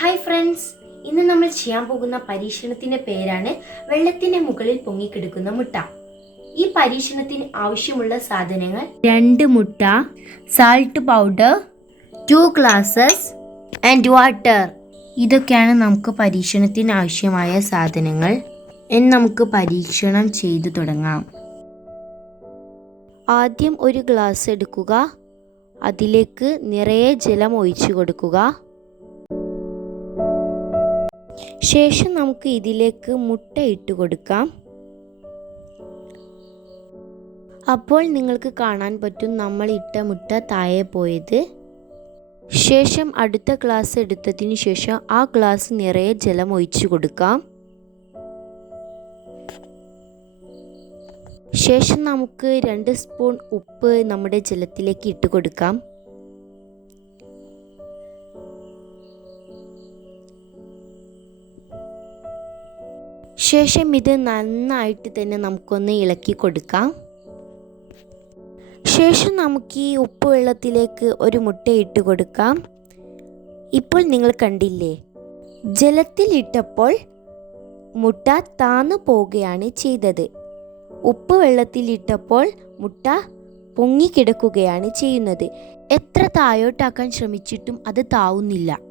Hi friends ഇന്ന് നമ്മൾ ചെയ്യാൻ പോകുന്ന പരീക്ഷണത്തിന്റെ പേരാണ് വെള്ളത്തിന്റെ മുകളിൽ പൊങ്ങിക്കിടക്കുന്ന മുട്ട. ഈ പരീക്ഷണത്തിന് ആവശ്യമുള്ള സാധനങ്ങൾ രണ്ട് മുട്ട salt powder two glasses and water ഇതൊക്കെയാണ് നമുക്ക് പരീക്ഷണത്തിന് ആവശ്യമായ സാധനങ്ങൾ. എന്ന് നമുക്ക് പരീക്ഷണം ചെയ്തു തുടങ്ങാം. ആദ്യം ഒരു ഗ്ലാസ് എടുക്കുക. അതിലേക്ക് നിറയെ ജലം ഒഴിച്ചു കൊടുക്കുക. ശേഷം നമുക്ക് ഇതിലേക്ക് മുട്ട ഇട്ട് കൊടുക്കാം. അപ്പോൾ നിങ്ങൾക്ക് കാണാൻ പറ്റും നമ്മൾ ഇട്ട മുട്ട താഴെ പോയത്. ശേഷം അടുത്ത ഗ്ലാസ് എടുത്തതിന് ശേഷം ആ ഗ്ലാസ് നിറയെ ജലം ഒഴിച്ചു കൊടുക്കാം. ശേഷം നമുക്ക് രണ്ട് സ്പൂൺ ഉപ്പ് നമ്മുടെ ജലത്തിലേക്ക് ഇട്ട് കൊടുക്കാം. ശേഷം ഇത് നന്നായിട്ട് തന്നെ നമുക്കൊന്ന് ഇളക്കി കൊടുക്കാം. ശേഷം നമുക്ക് ഈ ഉപ്പ് വെള്ളത്തിലേക്ക് ഒരു മുട്ട ഇട്ട് കൊടുക്കാം. ഇപ്പോൾ നിങ്ങൾ കണ്ടില്ലേ ജലത്തിൽ ഇട്ടപ്പോൾ മുട്ട താന്നു പോവുകയാണ് ചെയ്തത്. ഉപ്പ് വെള്ളത്തിൽ ഇട്ടപ്പോൾ മുട്ട പൊങ്ങിക്കിടക്കുകയാണ് ചെയ്യുന്നത്. എത്ര താഴോട്ടാക്കാൻ ശ്രമിച്ചിട്ടും അത് താവുന്നില്ല.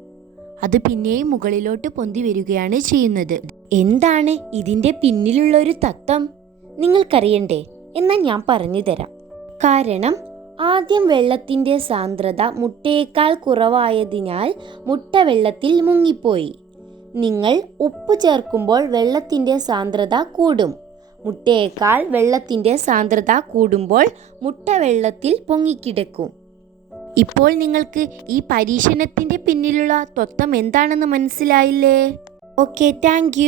അത് പിന്നെയും മുകളിലോട്ട് പൊന്തി വരികയാണ് ചെയ്യുന്നത്. എന്താണ് ഇതിന്റെ പിന്നിലുള്ള ഒരു തത്വം? നിങ്ങൾക്കറിയണ്ടേ? എന്നാൽ ഞാൻ പറഞ്ഞു തരാം. കാരണം ആദ്യം വെള്ളത്തിന്റെ സാന്ദ്രത മുട്ടയേക്കാൾ കുറവായതിനാൽ മുട്ട വെള്ളത്തിൽ മുങ്ങിപ്പോയി. നിങ്ങൾ ഉപ്പ് ചേർക്കുമ്പോൾ വെള്ളത്തിന്റെ സാന്ദ്രത കൂടും. മുട്ടയേക്കാൾ വെള്ളത്തിന്റെ സാന്ദ്രത കൂടുമ്പോൾ മുട്ട വെള്ളത്തിൽ പൊങ്ങിക്കിടക്കും. ഇപ്പോൾ നിങ്ങൾക്ക് ഈ പരീക്ഷണത്തിന്റെ പിന്നിലുള്ള തത്വം എന്താണെന്ന് മനസ്സിലായില്ലേ? Okay thank